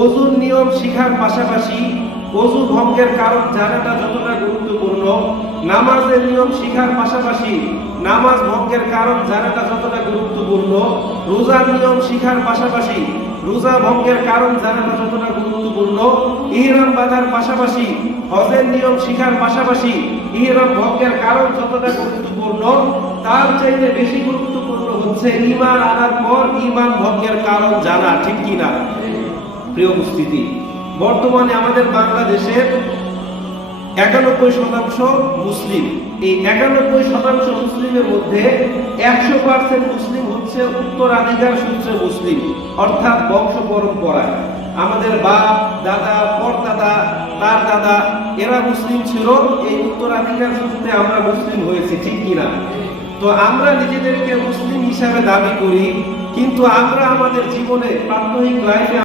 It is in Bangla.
ওযুর নিয়ম শিখার পাশাপাশি ওযু ভঙ্গের কারণ জানাটা যতটা গুরুত্বপূর্ণ, নামাজের নিয়ম শিখার পাশাপাশি নামাজ ভঙ্গের কারণ জানাটা যতটা গুরুত্বপূর্ণ, রোজার নিয়ম শিখার পাশাপাশি রোজা ভঙ্গের কারণ জানাটা যতটা গুরুত্বপূর্ণ, ইহরাম বাঁধার পাশাপাশি হজের নিয়ম শিখার পাশাপাশি ইহরাম ভঙ্গের কারণ যতটা গুরুত্বপূর্ণ, তার চাইতে বেশি গুরুত্বপূর্ণ হচ্ছে ঈমান আনার পর ঈমান ভঙ্গের কারণ জানা। ঠিক কিনা প্রিয় উপস্থিতি? বর্তমানে আমাদের বাংলাদেশের 91% মুসলিম। এই 91% মুসলিমের মধ্যে 100% মুসলিম হচ্ছে উত্তরাধিকার সূত্রে মুসলিম, অর্থাৎ বংশ পরম্পরায়। আমাদের বাপ দাদা পরদাদা তার দাদা এরা মুসলিম ছিল, এই উত্তরাধিকার সূত্রে আমরা মুসলিম হয়েছি। ঠিক কিনা? তো আমরা নিজেদেরকে মুসলিম হিসাবে দাবি করি, কিন্তু আমরা আমাদের জীবনে প্রাত্যহিক লাইফে